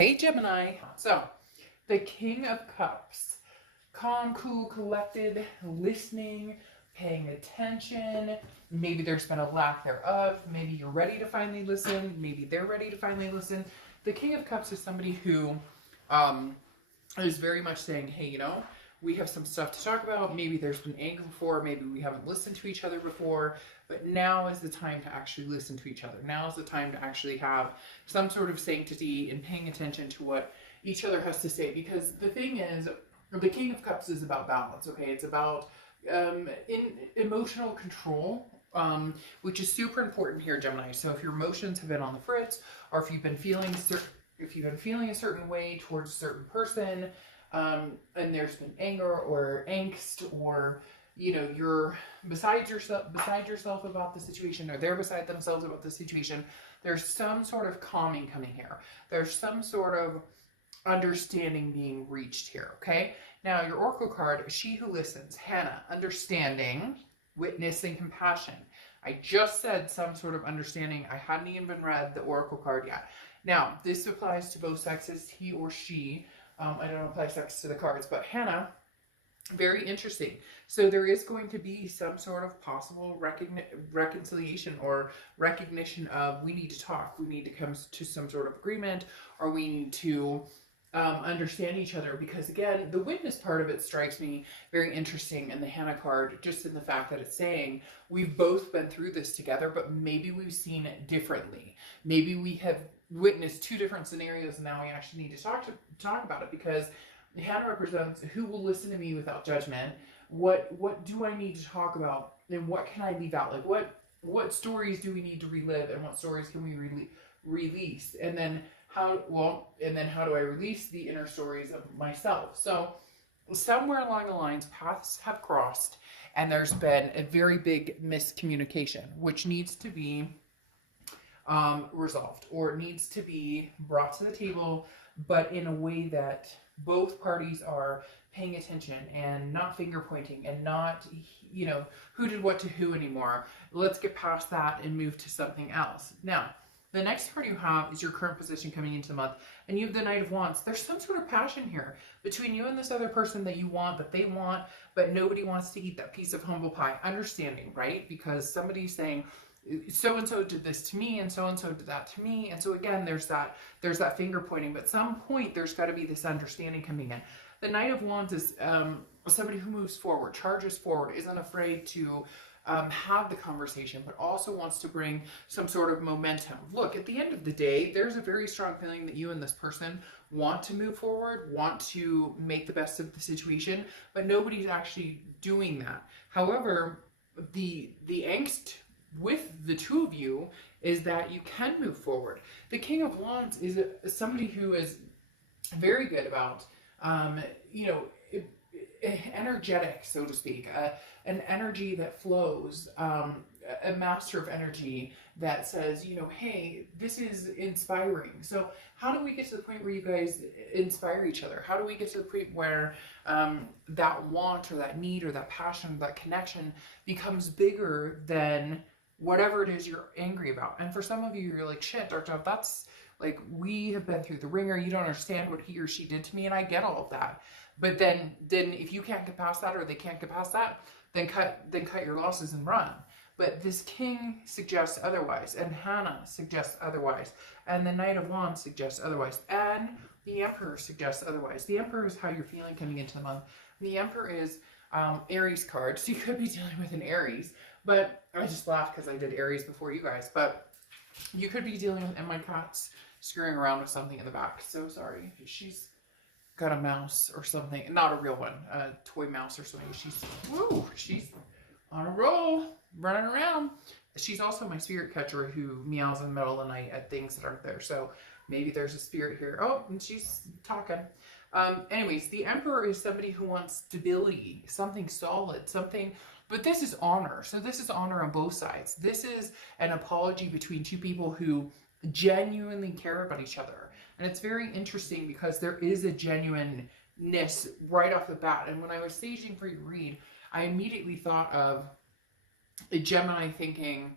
Hey Gemini. So, the King of Cups. Calm, cool, collected, listening, paying attention. Maybe there's been a lack thereof. Maybe you're ready to finally listen. Maybe they're ready to finally listen. The King of Cups is somebody who is very much saying, hey, we have some stuff to talk about. Maybe there's been anger before. Maybe we haven't listened to each other before. But now is the time to actually listen to each other. Now is the time to actually have some sort of sanctity and paying attention to what each other has to say. Because the thing is, the King of Cups is about balance, okay? It's about emotional control, which is super important here, Gemini. So if your emotions have been on the fritz, or if you've been feeling a certain way towards a certain person, and there's been anger or angst, or you're beside yourself about the situation, or they're beside themselves about the situation, there's some sort of calming coming here. There's some sort of understanding being reached here, okay? Now, your Oracle card, she who listens, Hannah, understanding, witness, and compassion. I just said some sort of understanding. I hadn't even read the Oracle card yet. Now, this applies to both sexes, he or she. I don't apply sex to the cards, but Hannah, very interesting. So there is going to be some sort of possible reconciliation or recognition of, we need to talk, we need to come to some sort of agreement, or we need to understand each other. Because again, the witness part of it strikes me very interesting in the Hannah card, just in the fact that it's saying we've both been through this together, but maybe we've seen it differently. Maybe we have witnessed two different scenarios, and now we actually need to talk about it, because Hannah represents who will listen to me without judgment. What do I need to talk about, and what can I leave out? Like what stories do we need to relive, and what stories can we release? And then how do I release the inner stories of myself? So somewhere along the lines, paths have crossed, and there's been a very big miscommunication, which needs to be resolved, or it needs to be brought to the table, but in a way that both parties are paying attention and not finger pointing and not, who did what to who anymore. Let's get past that and move to something else. Now, the next card you have is your current position coming into the month, and you have the Knight of Wands. There's some sort of passion here between you and this other person that you want, that they want, but nobody wants to eat that piece of humble pie. Understanding, right? Because somebody's saying, so-and-so did this to me, and so-and-so did that to me. And so again, there's that finger pointing, but at some point there's got to be this understanding coming in. The Knight of Wands is somebody who moves forward, charges forward, isn't afraid to have the conversation, but also wants to bring some sort of momentum. Look, at the end of the day, there's a very strong feeling that you and this person want to move forward, want to make the best of the situation, but nobody's actually doing that. However, the angst with the two of you is that you can move forward. The King of Wands is somebody who is very good about, energetic, so to speak, an energy that flows, a master of energy that says, hey, this is inspiring. So how do we get to the point where you guys inspire each other? How do we get to the point where that want or that need or that passion, that connection becomes bigger than whatever it is you're angry about? And for some of you, you're like, shit, Dark Dove, that's like, we have been through the ringer. You don't understand what he or she did to me, and I get all of that. But then if you can't get past that, or they can't get past that, then cut your losses and run. But this King suggests otherwise, and Hannah suggests otherwise, and the Knight of Wands suggests otherwise, and the Emperor suggests otherwise. The Emperor is how you're feeling coming into the month. The Emperor is Aries card, so you could be dealing with an Aries, but I just laughed because I did Aries before you guys, but you could be dealing with, and my cat's screwing around with something in the back, so sorry. She's got a mouse or something, not a real one, a toy mouse or something. She's on a roll, running around. She's also my spirit catcher who meows in the middle of the night at things that aren't there, so maybe there's a spirit here. Oh, and she's talking. Anyways, the Emperor is somebody who wants stability, something solid, something, but this is honor. So this is honor on both sides. This is an apology between two people who genuinely care about each other. And it's very interesting because there is a genuineness right off the bat. And when I was staging for your read, I immediately thought of a Gemini thinking,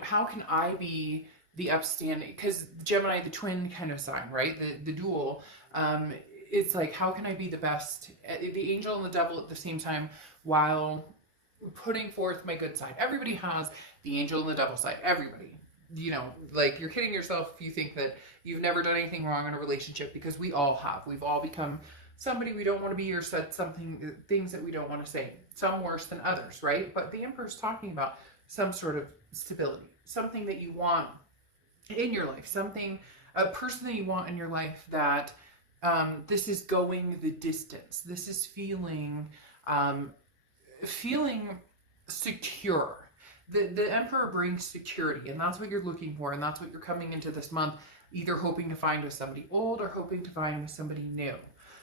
how can I be the upstanding, because Gemini, the twin kind of sign, right? The dual, it's like, how can I be the best, the angel and the devil at the same time, while putting forth my good side. Everybody has the angel and the devil side. Everybody. You know, like, you're kidding yourself if you think that you've never done anything wrong in a relationship, because we all have. We've all become somebody we don't want to be, or said things that we don't want to say. Some worse than others, right? But the Emperor's talking about some sort of stability, something that you want in your life, a person that you want in your life that this is going the distance. This is feeling secure. The Emperor brings security, and that's what you're looking for, and that's what you're coming into this month, either hoping to find with somebody old or hoping to find with somebody new.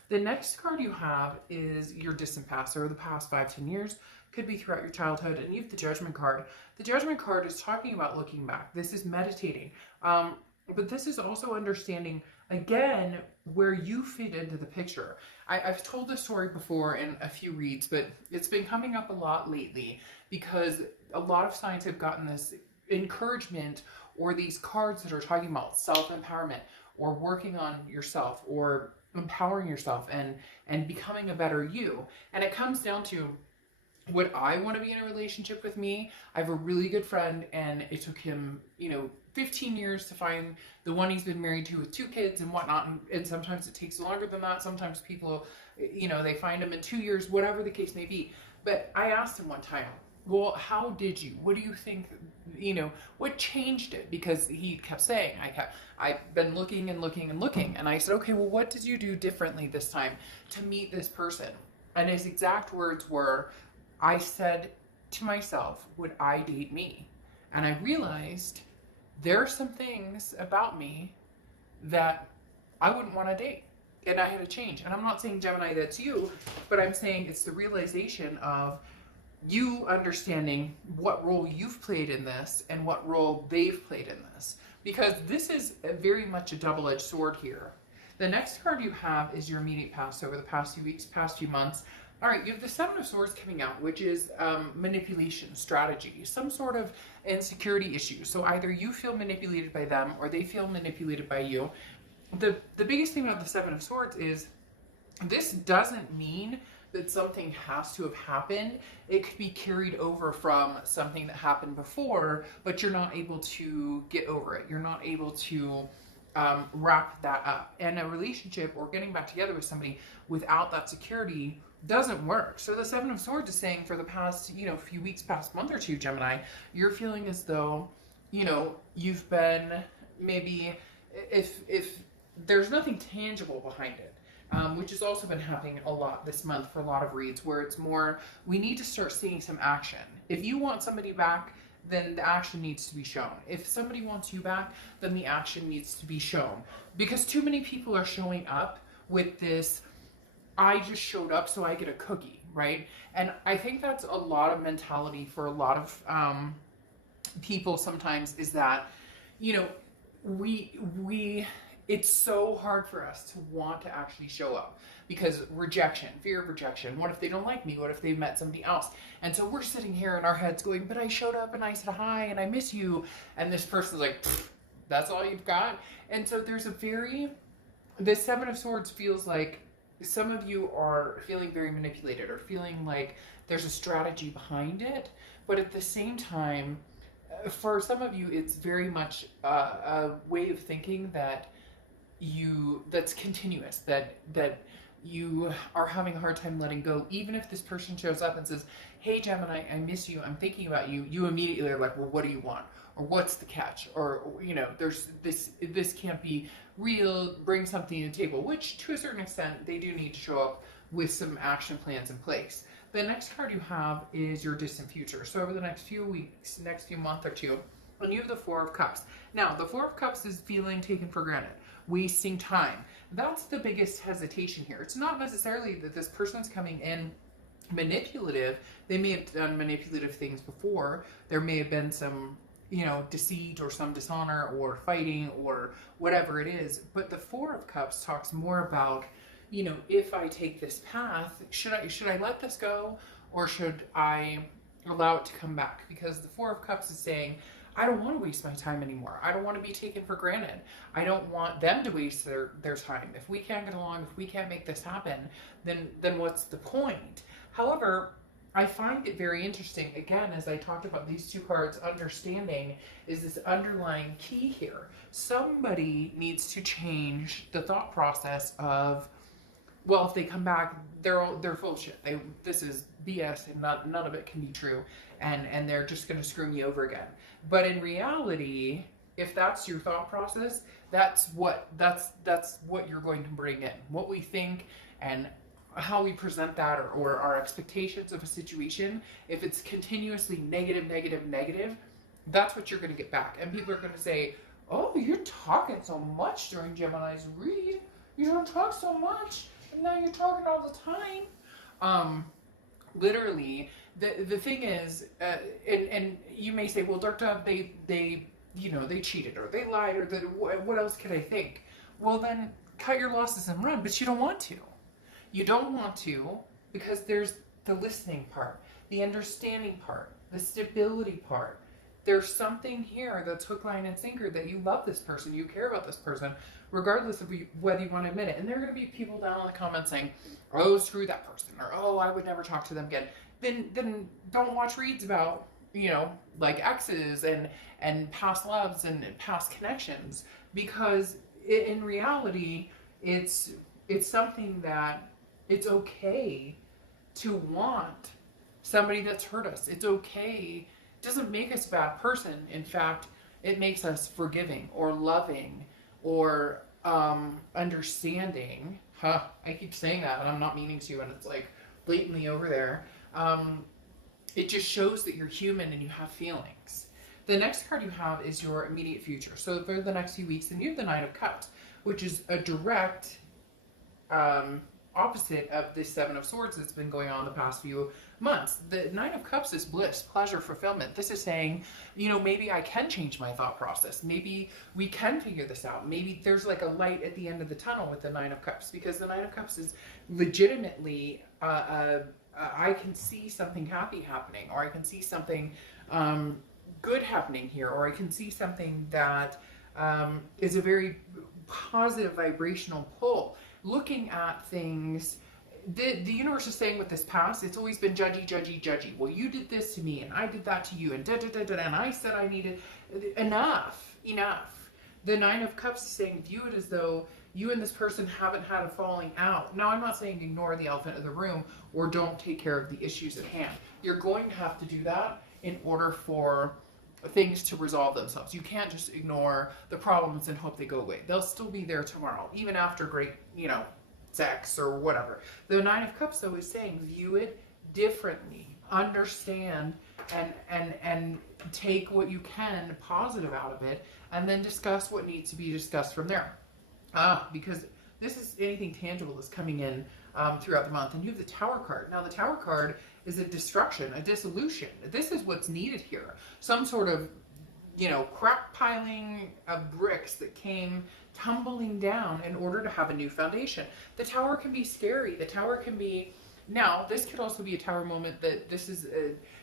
The next card you have is your distant past, or the past 5-10 years. Could be throughout your childhood, and you have the Judgment card. The Judgment card is talking about looking back. This is meditating, but this is also understanding, again, where you fit into the picture. I've told this story before in a few reads, but it's been coming up a lot lately because a lot of signs have gotten this encouragement, or these cards that are talking about self-empowerment, or working on yourself, or empowering yourself and becoming a better you. And it comes down to, would I want to be in a relationship with me? I have a really good friend, and it took him, 15 years to find the one he's been married to with 2 kids and whatnot. And sometimes it takes longer than that. Sometimes people, they find them in 2 years, whatever the case may be. But I asked him one time, well, how did you? What do you think, what changed it? Because he kept saying, I've been looking and looking and looking. And I said, okay, well, what did you do differently this time to meet this person? And his exact words were, I said to myself, would I date me? And I realized there are some things about me that I wouldn't want to date. And I had to change. And I'm not saying, Gemini, that's you, but I'm saying it's the realization of you understanding what role you've played in this and what role they've played in this. Because this is very much a double-edged sword here. The next card you have is your immediate past, over the past few weeks, past few months. All right, you have the Seven of Swords coming out, which is manipulation, strategy, some sort of insecurity issue. So either you feel manipulated by them, or they feel manipulated by you. The biggest thing about the Seven of Swords is this doesn't mean that something has to have happened. It could be carried over from something that happened before, but you're not able to get over it. You're not able to wrap that up. And a relationship, or getting back together with somebody without that security, doesn't work. So the Seven of Swords is saying, for the past, few weeks, past month or two, Gemini, you're feeling as though, you've been, maybe, if there's nothing tangible behind it, which has also been happening a lot this month for a lot of reads, where it's more, we need to start seeing some action. If you want somebody back, then the action needs to be shown. If somebody wants you back, then the action needs to be shown. Because too many people are showing up with this, I just showed up so I get a cookie, right? And I think that's a lot of mentality for a lot of people sometimes, is that, it's so hard for us to want to actually show up, because rejection, fear of rejection. What if they don't like me? What if they've met somebody else? And so we're sitting here in our heads going, but I showed up and I said hi and I miss you. And this person's like, that's all you've got? And so there's the Seven of Swords feels like some of you are feeling very manipulated, or feeling like there's a strategy behind it. But at the same time, for some of you, it's very much a way of thinking that's continuous, that you are having a hard time letting go. Even if this person shows up and says, hey Gemini, I miss you, I'm thinking about you, you immediately are like, well, what do you want? Or what's the catch? Or, there's this can't be real, bring something to the table, which to a certain extent, they do need to show up with some action plans in place. The next card you have is your distant future. So over the next few weeks, next few month or two, and you have the Four of Cups. Now, the Four of Cups is feeling taken for granted, wasting time. That's the biggest hesitation here. It's not necessarily that this person's coming in manipulative. They may have done manipulative things before. There may have been some, deceit, or some dishonor, or fighting, or whatever it is. But the Four of Cups talks more about, if I take this path, should I let this go, or should I allow it to come back? Because the Four of Cups is saying, I don't want to waste my time anymore. I don't want to be taken for granted. I don't want them to waste their time. If we can't get along, if we can't make this happen, then what's the point? However, I find it very interesting, again, as I talked about these two cards, understanding is this underlying key here. Somebody needs to change the thought process of, well, if they come back, they're full of shit. This is BS and none of it can be true. And they're just going to screw me over again. But in reality, if that's your thought process, that's what you're going to bring in. What we think and how we present that, or our expectations of a situation, if it's continuously negative, negative, negative, that's what you're going to get back. And people are going to say, oh, you're talking so much during Gemini's read. You don't talk so much, and now you're talking all the time. Literally, the thing is, and you may say, well, Dark Dove, they cheated, or they lied, or what else can I think? Well, then cut your losses and run, but you don't want to. You don't want to, because there's the listening part, the understanding part, the stability part. There's something here that's hook, line, and sinker, that you love this person, you care about this person, regardless of whether you want to admit it. And there are going to be people down in the comments saying, oh, screw that person, or oh, I would never talk to them again. Then don't watch reads about, like exes and past loves and past connections, because in reality, it's something that it's okay to want somebody that's hurt us. It's okay. It doesn't make us a bad person. In fact, it makes us forgiving or loving or understanding. I keep saying that and I'm not meaning to, and it's like blatantly over there. It just shows that you're human and you have feelings. The next card you have is your immediate future. So for the next few weeks, and you have the Nine of Cups, which is a direct opposite of the Seven of Swords that's been going on the past few months. The Nine of Cups is bliss, pleasure, fulfillment. This is saying, maybe I can change my thought process. Maybe we can figure this out. Maybe there's like a light at the end of the tunnel with the Nine of Cups, because the Nine of Cups is legitimately, I can see something happy happening, or I can see something good happening here, or I can see something that is a very positive vibrational pull. Looking at things, the universe is saying with this past, it's always been judgy, judgy, judgy. Well, you did this to me, and I did that to you, and and I said I needed enough. The Nine of Cups is saying, view it as though you and this person haven't had a falling out. Now, I'm not saying ignore the elephant in the room or don't take care of the issues at hand. You're going to have to do that in order for things to resolve themselves. You can't just ignore the problems and hope they go away. They'll still be there tomorrow, even after great, sex or whatever. The Nine of Cups, though, is saying view it differently, understand, and take what you can positive out of it, and then discuss what needs to be discussed from there. Because this is anything tangible that's coming in throughout the month. And you have the Tower card. Now, the Tower card is a destruction, a dissolution. This is what's needed here. Some sort of, crap piling of bricks that came tumbling down in order to have a new foundation. The Tower can be scary. The Tower can be... Now, this could also be a Tower moment that this is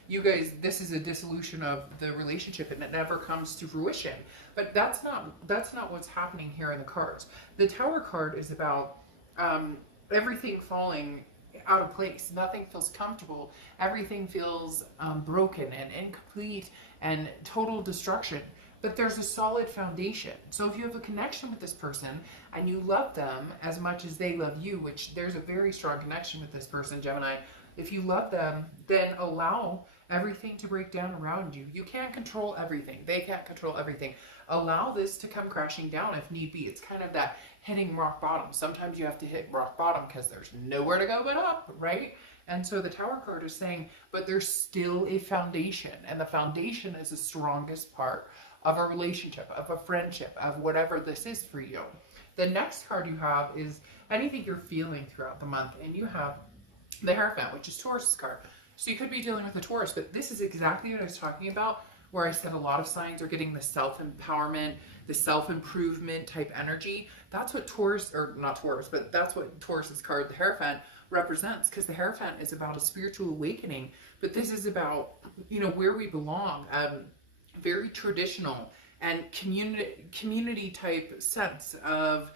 this is a dissolution of the relationship and it never comes to fruition. But that's not what's happening here in the cards. The Tower card is about everything falling out of place. Nothing feels comfortable. Everything feels broken and incomplete and total destruction. But there's a solid foundation. So if you have a connection with this person and you love them as much as they love you, which there's a very strong connection with this person, Gemini, if you love them, then allow everything to break down around you. You can't control everything. They can't control everything. Allow this to come crashing down if need be. It's kind of that hitting rock bottom. Sometimes you have to hit rock bottom because there's nowhere to go but up, right? And so the Tower card is saying, but there's still a foundation, and the foundation is the strongest part of a relationship, of a friendship, of whatever this is for you. The next card you have is anything you're feeling throughout the month, and you have the Hierophant, which is Taurus card. So you could be dealing with a Taurus, but this is exactly what I was talking about, where I said a lot of signs are getting the self-empowerment, the self-improvement type energy. That's what Taurus, or not Taurus, but that's what Taurus's card, the Hierophant, represents, because the Hierophant is about a spiritual awakening, but this is about, where we belong. very traditional and community type sense of,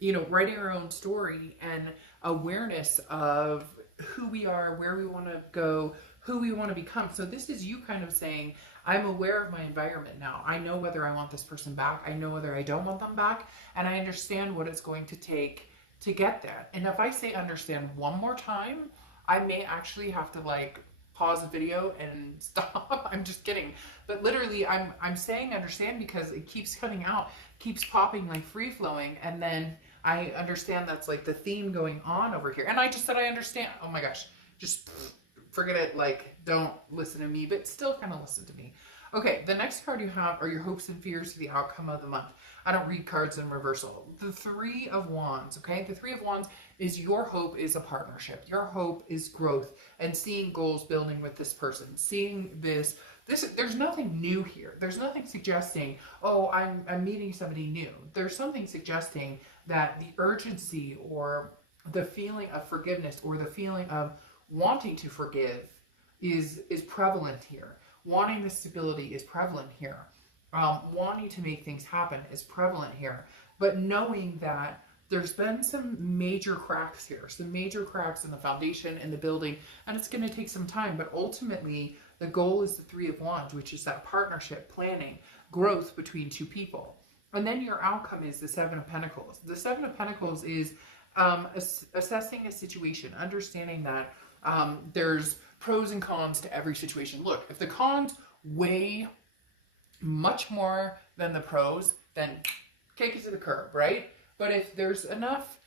you know, writing our own story and awareness of who we are, where we want to go, who we want to become. So this is you kind of saying, I'm aware of my environment now. I know whether I want this person back. I know whether I don't want them back. And I understand what it's going to take to get there. And if I say understand one more time, I may actually have to like pause the video and stop. I'm just kidding. But literally I'm saying understand because it keeps coming out, keeps popping like free flowing. And then I understand that's like the theme going on over here. And I just said I understand. Oh my gosh, just forget it. Like, don't listen to me, but still kind of listen to me. Okay, the next card you have are your hopes and fears for the outcome of the month. I don't read cards in reversal. The Three of Wands, okay? The Three of Wands is your hope is a partnership. Your hope is growth and seeing goals building with this person. Seeing this, there's nothing new here. There's nothing suggesting, oh, I'm meeting somebody new. There's something suggesting that the urgency or the feeling of forgiveness or the feeling of wanting to forgive is prevalent here. Wanting the stability is prevalent here. Wanting to make things happen is prevalent here. But knowing that there's been some major cracks here, some major cracks in the foundation, in the building, and it's going to take some time. But ultimately, the goal is the Three of Wands, which is that partnership, planning, growth between two people. And then your outcome is the Seven of Pentacles. The Seven of Pentacles is assessing a situation, understanding that there's pros and cons to every situation. Look, if the cons weigh much more than the pros, then kick it to the curb, right? But if there's enough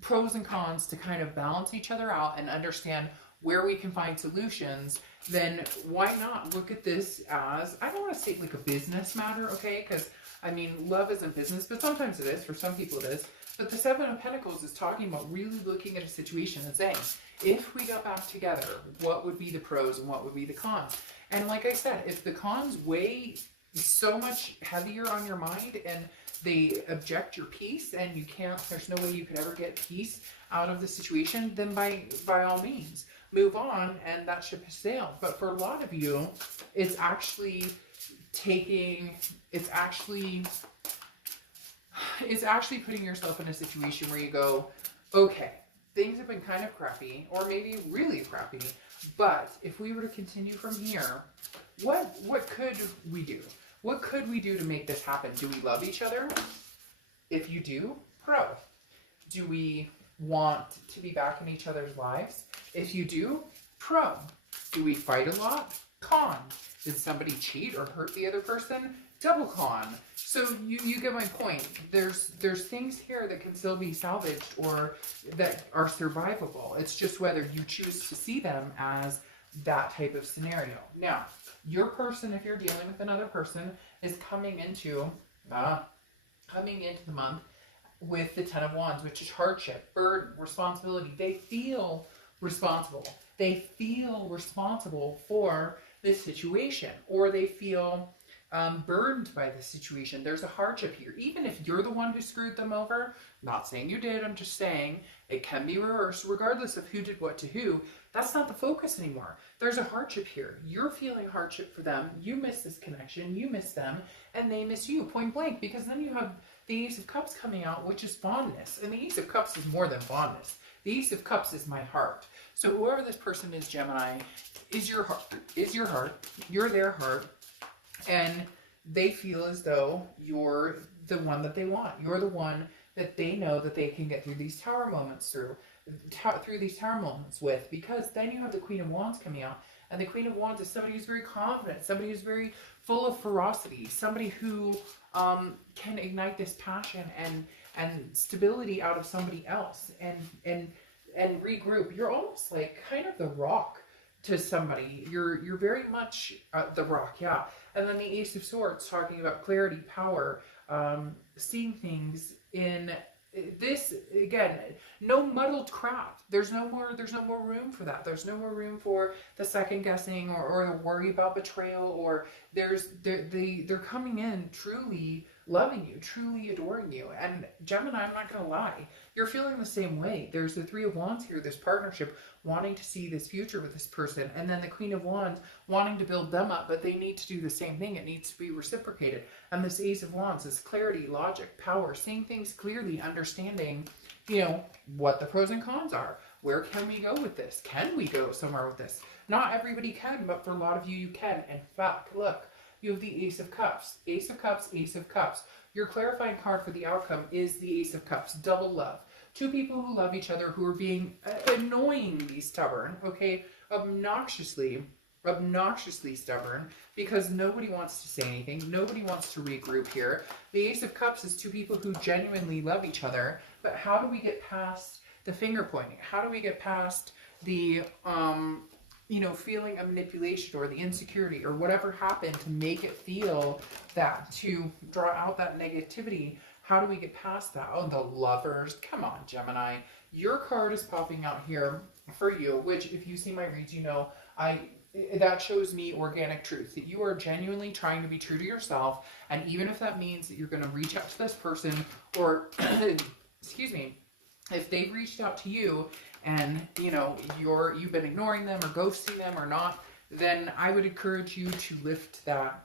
pros and cons to kind of balance each other out and understand where we can find solutions, then why not look at this as, I don't want to say like a business matter, okay? Because, I mean, love isn't business, but sometimes it is. For some people it is. But the Seven of Pentacles is talking about really looking at a situation and saying, if we got back together, what would be the pros and what would be the cons? And like I said, if the cons weigh so much heavier on your mind and they object your peace and you can't, there's no way you could ever get peace out of the situation, then by all means, move on and that ship has sailed. But for a lot of you, it's actually putting yourself in a situation where you go, okay, things have been kind of crappy or maybe really crappy, but if we were to continue from here, what could we do? What could we do to make this happen? Do we love each other? If you do, pro. Do we want to be back in each other's lives? If you do, pro. Do we fight a lot? Con. Did somebody cheat or hurt the other person? Double con. So you get my point. There's things here that can still be salvaged or that are survivable. It's just whether you choose to see them as that type of scenario. Now, your person, if you're dealing with another person, is coming into the month with the Ten of Wands, which is hardship, burden, responsibility. They feel responsible. They feel responsible for this situation, or they feel burdened by the situation. There's a hardship here. Even if you're the one who screwed them over, not saying you did, I'm just saying it can be reversed regardless of who did what to who. That's not the focus anymore. There's a hardship here. You're feeling hardship for them. You miss this connection. You miss them, and they miss you, point blank, because then you have the Ace of Cups coming out, which is fondness. And the Ace of Cups is more than fondness. The Ace of Cups is my heart. So whoever this person is, Gemini, is your heart. You're their heart. And they feel as though you're the one that they want. You're the one that they know that they can get through these tower moments with, because then you have the Queen of Wands coming out. And the Queen of Wands is somebody who's very confident, somebody who's very full of ferocity, somebody who can ignite this passion and stability out of somebody else and regroup. You're almost like kind of the Rock to somebody. You're very much the Rock, yeah. And then the Ace of Swords talking about clarity, power, seeing things in this, again, no muddled crap. There's no more room for that. There's no more room for the second guessing or the worry about betrayal, or they're coming in truly loving you, truly adoring you. And Gemini, I'm not going to lie, you're feeling the same way. There's the Three of Wands here, this partnership, wanting to see this future with this person. And then the Queen of Wands wanting to build them up, but they need to do the same thing. It needs to be reciprocated. And this Ace of Wands is clarity, logic, power, seeing things clearly, understanding, you know, what the pros and cons are. Where can we go with this? Can we go somewhere with this? Not everybody can, but for a lot of you, you can. In fact, look, you have the Ace of Cups. Ace of Cups, Ace of Cups. Your clarifying card for the outcome is the Ace of Cups. Double love. Two people who love each other, who are being annoyingly stubborn, okay? Obnoxiously stubborn, because nobody wants to say anything. Nobody wants to regroup here. The Ace of Cups is two people who genuinely love each other, but how do we get past the finger pointing? How do we get past the, you know, feeling of manipulation or the insecurity or whatever happened to make it feel that, to draw out that negativity? How do we get past that? Oh, the Lovers. Come on, Gemini. Your card is popping out here for you, which if you see my reads, you know, that shows me organic truth, that you are genuinely trying to be true to yourself. And even if that means that you're going to reach out to this person, or, excuse me, if they've reached out to you and, you know, you've been ignoring them or ghosting them or not, then I would encourage you to lift that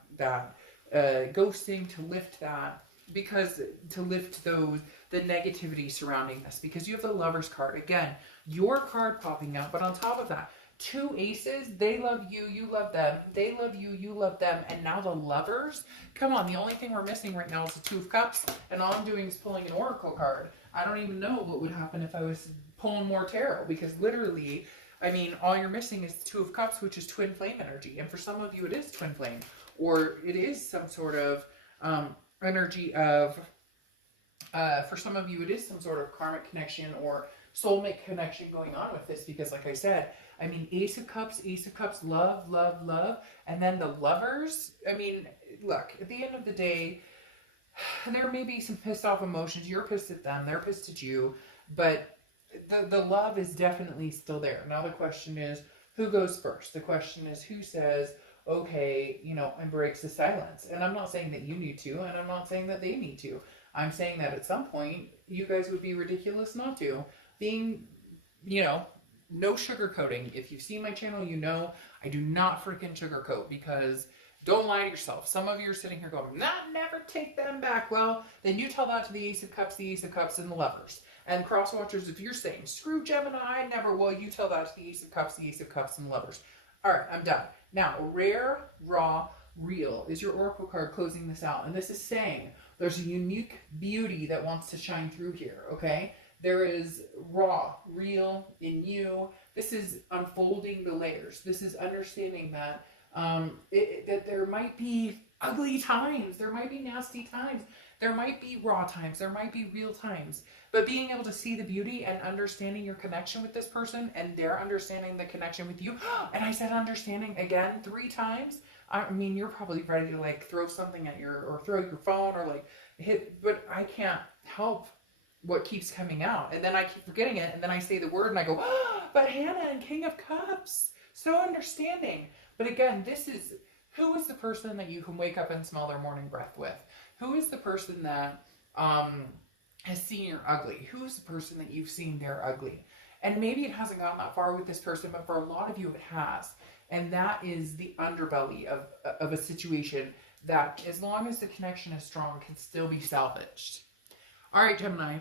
ghosting, to lift that, because to lift the negativity surrounding this, because you have the Lovers card. Again, your card popping out, but on top of that, two aces. They love you, you love them. They love you, you love them. And now the Lovers. Come on, the only thing we're missing right now is the Two of Cups, and all I'm doing is pulling an oracle card. I don't even know what would happen if I was pulling more tarot, because literally, I mean, all you're missing is the Two of Cups, which is twin flame energy. And for some of you, it is twin flame, or it is some sort of energy of, for some of you, it is some sort of karmic connection or soulmate connection going on with this, because like I said, I mean, Ace of Cups, love, love, love. And then the Lovers, I mean, look, at the end of the day, there may be some pissed off emotions. You're pissed at them, they're pissed at you, but the love is definitely still there. Now the question is, who goes first? The question is, who says, okay, you know, and breaks the silence? And I'm not saying that you need to, and I'm not saying that they need to. I'm saying that at some point, you guys would be ridiculous not to. Being, you know, no sugarcoating. If you've seen my channel, you know I do not freaking sugarcoat, because don't lie to yourself. Some of you are sitting here going, nah, never take them back. Well, then you tell that to the Ace of Cups, and the Lovers. And cross watchers, if you're saying, screw Gemini, never, well, you tell that to the Ace of Cups, and the Lovers. All right, I'm done. Now, Rare, Raw, Real is your oracle card closing this out. And this is saying there's a unique beauty that wants to shine through here, okay? There is raw, real in you. This is unfolding the layers. This is understanding that that there might be ugly times. There might be nasty times. There might be raw times. There might be real times. But being able to see the beauty and understanding your connection with this person, and they're understanding the connection with you. And I said understanding again 3 times. I mean, you're probably ready to like throw something at or throw your phone or like hit, but I can't help what keeps coming out. And then I keep forgetting it. And then I say the word and I go, oh, but Hannah and King of Cups, so understanding. But again, this is, who is the person that you can wake up and smell their morning breath with? Who is the person that has seen you're ugly? Who is the person that you've seen they're ugly? And maybe it hasn't gotten that far with this person, but for a lot of you it has. And that is the underbelly of a situation that, as long as the connection is strong, can still be salvaged. All right, Gemini.